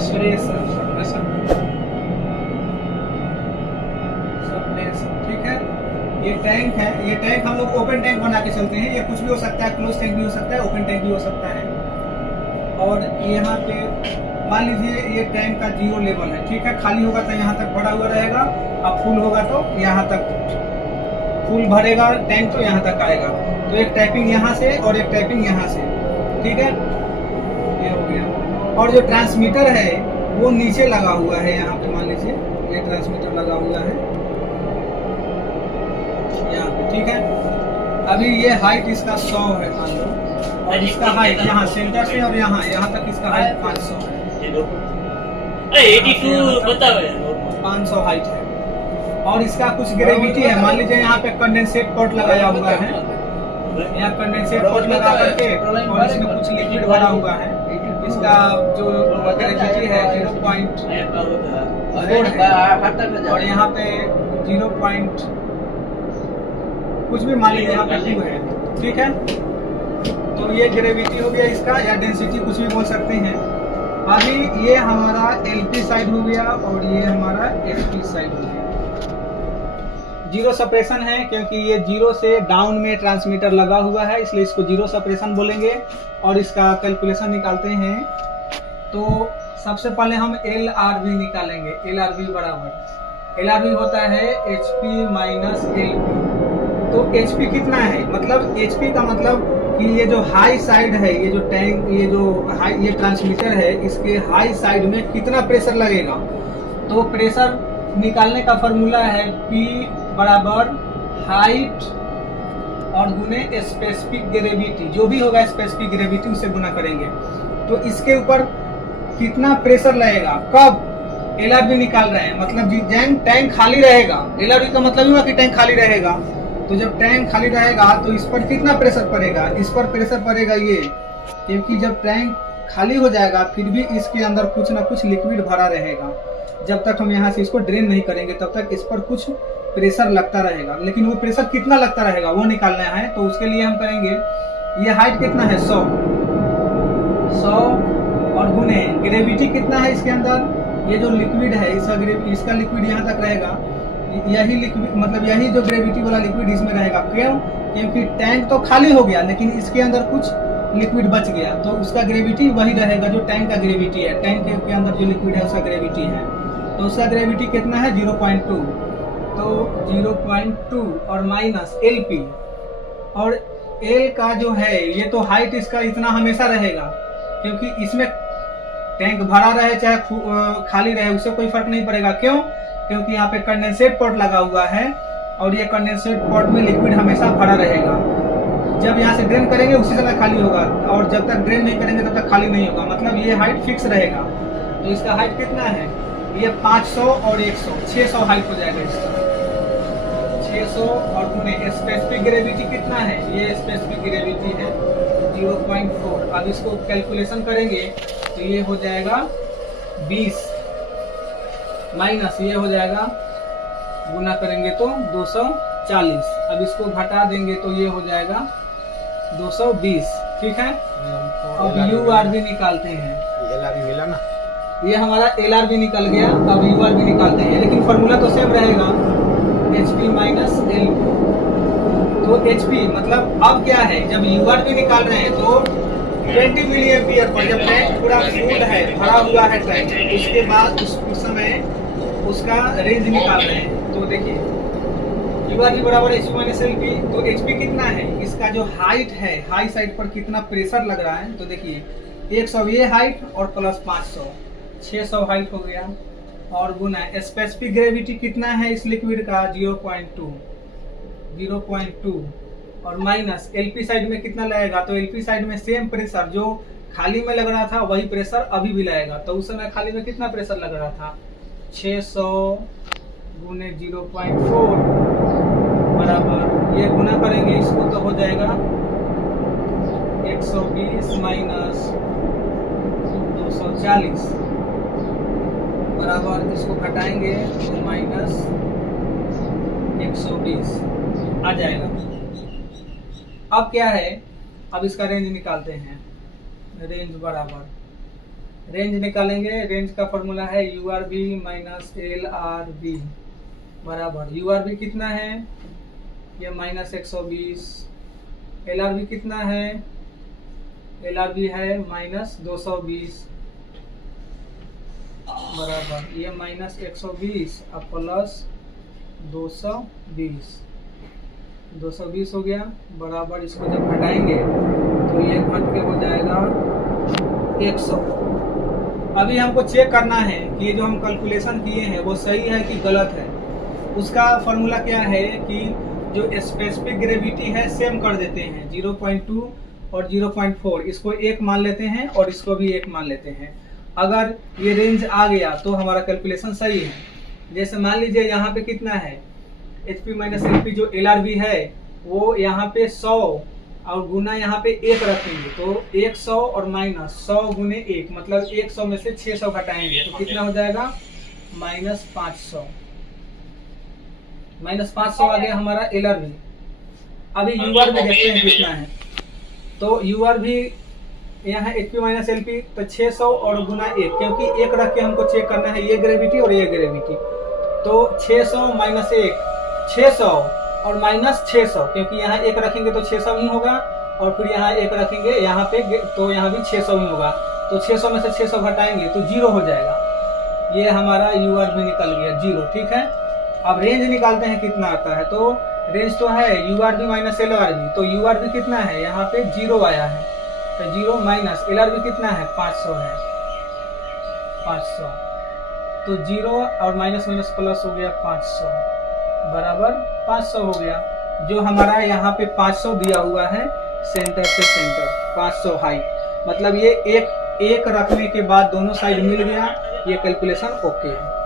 ठीक है, ये टैंक है। ये टैंक हम लोग ओपन टैंक बना के चलते हैं। ये कुछ भी हो सकता है, क्लोज टैंक भी हो सकता है, ओपन टैंक भी हो सकता है। और यहाँ पे मान लीजिए ये टैंक का 0 लेवल है, ठीक है। खाली होगा तो यहाँ तक भरा हुआ रहेगा, अब फुल होगा तो यहाँ तक, फुल भरेगा टैंक तो यहाँ तक आएगा। तो एक टैपिंग यहाँ से और एक टैपिंग यहाँ से, ठीक है, ये हो गया। और जो ट्रांसमीटर है वो नीचे लगा हुआ है, यहाँ पे मान लीजिए ये ट्रांसमीटर लगा हुआ है यहाँ पे, ठीक है। अभी ये हाइट इसका 100 है मान लो, और इसका हाइट यहाँ सेंटर से और यहाँ तक इसका हाइट 500 है। 500 हाइट है। और इसका कुछ ग्रेविटी है, मान लीजिए यहाँ पे कंडेंसेट पॉट लगाया हुआ है, यहाँ कंडेंसेट पॉट लगा करके और इसमें कुछ लिक्विड भरा हुआ है। इसका जो ग्रेविटी है 0.4 है, और यहाँ पे 0. कुछ भी मान लीजिए यहाँ पे 2 है, ठीक है। तो ये ग्रेविटी हो गया इसका, या डेंसिटी कुछ भी बोल सकते हैं। अभी ये हमारा एलपी साइड हो गया और ये हमारा एचपी साइड हो गया। 0 सेपरेशन है क्योंकि ये 0 से डाउन में ट्रांसमीटर लगा हुआ है, इसलिए इसको 0 सेपरेशन बोलेंगे। और इसका कैलकुलेशन निकालते हैं तो सबसे पहले हम LRV निकालेंगे। LRV बराबर, LRV होता है HP माइनस LP। तो HP कितना है, मतलब HP का मतलब कि ये जो हाई साइड है, ये जो टैंक, ये जो हाई, ये ट्रांसमीटर है, इसके हाई साइड में कितना प्रेशर लगेगा। तो प्रेशर निकालने का फॉर्मूला है P बराबर हाइट और गुने स्पेसिफिक ग्रेविटी, जो भी होगा स्पेसिफिक ग्रेविटी उसे गुना करेंगे। तो इसके ऊपर कितना प्रेशर लगेगा, कब LRV निकाल रहे हैं, मतलब जब टैंक खाली रहेगा। LRV का मतलब हुआ कि टैंक खाली रहेगा। तो जब टैंक खाली रहेगा तो इस पर कितना प्रेशर पड़ेगा, इस पर प्रेशर पड़ेगा ये, क्योंकि जब टैंक खाली हो जाएगा फिर भी इसके अंदर कुछ ना कुछ लिक्विड भरा रहेगा। जब तक हम यहाँ से इसको ड्रेन नहीं करेंगे तब तक इस पर कुछ प्रेशर लगता रहेगा, लेकिन वो प्रेशर कितना लगता रहेगा वो निकालना है। तो उसके लिए हम करेंगे, ये हाइट कितना है 100 और गुने ग्रेविटी कितना है इसके अंदर, ये जो लिक्विड है इसका लिक्विड यहाँ तक रहेगा, यही लिक्विड मतलब यही जो ग्रेविटी वाला लिक्विड इसमें रहेगा। क्यों, क्योंकि टैंक तो खाली हो गया लेकिन इसके अंदर कुछ लिक्विड बच गया, तो उसका ग्रेविटी वही रहेगा जो टैंक का ग्रेविटी है। टैंक के अंदर जो लिक्विड है उसका ग्रेविटी है, तो उसका ग्रेविटी कितना है 0.2। तो 0.2 और माइनस LP, और L का जो है ये तो हाइट इसका इतना हमेशा रहेगा, क्योंकि इसमें टैंक भरा रहे चाहे खाली रहे उससे कोई फर्क नहीं पड़ेगा। क्यों, क्योंकि यहाँ पे कंडेंसेट पॉट लगा हुआ है और ये कंडेंसेट पॉट में लिक्विड हमेशा भरा रहेगा। जब यहाँ से ड्रेन करेंगे उसी समय खाली होगा, और जब तक ड्रेन नहीं करेंगे तब तक खाली नहीं होगा, मतलब ये हाइट फिक्स रहेगा। तो इसका हाइट कितना है, ये 500 और 100 600 हाइट हो जाएगा इसका, 600 और गुने स्पेसिफिक ग्रेविटी कितना है, ये स्पेसिफिक ग्रेविटी है 0.4। अब इसको कैलकुलेशन करेंगे तो ये हो जाएगा 20 माइनस ये हो जाएगा, गुना करेंगे तो 240। अब इसको घटा देंगे तो ये हो जाएगा 220, ठीक है। अब URV निकालते हैं, LRV मिला ना, ये हमारा LRV निकल गया। अब URV निकालते हैं, लेकिन फॉर्मूला तो सेम रहेगा, HP माइनस LP। तो HP मतलब अब क्या है, जब URV निकाल रहे हैं तो 20 मिली एम्पियर पर जब टैंक पूरा फुल है, भरा हुआ है टैंक, उसके बाद उस समय उसका रेंज निकाल रहे हैं। तो देखिए URV बराबर HP माइनस LP। तो HP कितना है, इसका जो हाइट है, हाई साइड पर कितना प्रेशर लग रहा है। तो देखिए 100 ये हाइट और प्लस 500 600 हाइट हो गया, और गुना स्पेसिफिक ग्रेविटी कितना है इस लिक्विड का 0.2 और माइनस LP साइड में कितना लगेगा। तो LP साइड में सेम प्रेशर जो खाली में लग रहा था वही प्रेशर अभी भी लगेगा। तो उस समय खाली में कितना प्रेशर लग रहा था, 600 गुने 0.4 बराबर, ये गुना करेंगे इसको तो हो जाएगा 120 माइनस 240 बराबर, इसको घटाएंगे तो माइनस 120 आ जाएगा। अब क्या है, अब इसका रेंज निकालते हैं। रेंज बराबर रेंज निकालेंगे। रेंज का फॉर्मूला है URB माइनस LRB बराबर, URB कितना है, ये माइनस 120, LRB कितना है, LRB है माइनस 220 बराबर, ये माइनस 120 अब प्लस 220 हो गया बराबर। इसको जब घटाएंगे तो ये घट के हो जाएगा 100। अभी हमको चेक करना है कि ये जो हम कैलकुलेशन किए हैं वो सही है कि गलत है। उसका फॉर्मूला क्या है कि जो स्पेसिफिक ग्रेविटी है सेम कर देते हैं, 0.2 और 0.4 इसको एक मान लेते हैं और इसको भी एक मान लेते हैं। अगर ये रेंज आ गया तो हमारा कैलकुलेशन सही है। जैसे मान लीजिए यहाँ पे कितना है, HP माइनस LP जो LRB है वो यहाँ पे 100 और गुना यहाँ पे 1 रखेंगे तो 100 और माइनस 100 गुने 1 मतलब 100 में से 600 घटाएंगे तो कितना हो जाएगा, माइनस 500। माइनस 500 आ गया हमारा LRB। अभी URB देखते हैं कितना है, तो URB यहाँ HP माइनस LP तो 600 और गुना 1, क्योंकि 1 रख के हमको चेक करना है ये ग्रेविटी और ये ग्रेविटी। तो 600 माइनस 1 600 और माइनस 600, क्योंकि यहाँ 1 रखेंगे तो 600 ही होगा और फिर यहाँ 1 रखेंगे यहाँ पे तो यहाँ भी 600 ही होगा। तो 600 में से 600 घटाएंगे तो 0 हो जाएगा। ये हमारा URB निकल गया 0, ठीक है। अब रेंज निकालते हैं कितना आता है, तो रेंज तो है URB माइनस LRB, तो URB कितना है, यहाँ पे 0 आया है तो 0 माइनस LRB कितना है, 500 है, 500 तो 0 और माइनस माइनस प्लस हो गया 500 बराबर 500 हो गया। जो हमारा यहाँ पे 500 दिया हुआ है सेंटर से सेंटर 500 हाइट, मतलब ये एक रखने के बाद दोनों साइड मिल गया, ये कैलकुलेशन ओके है।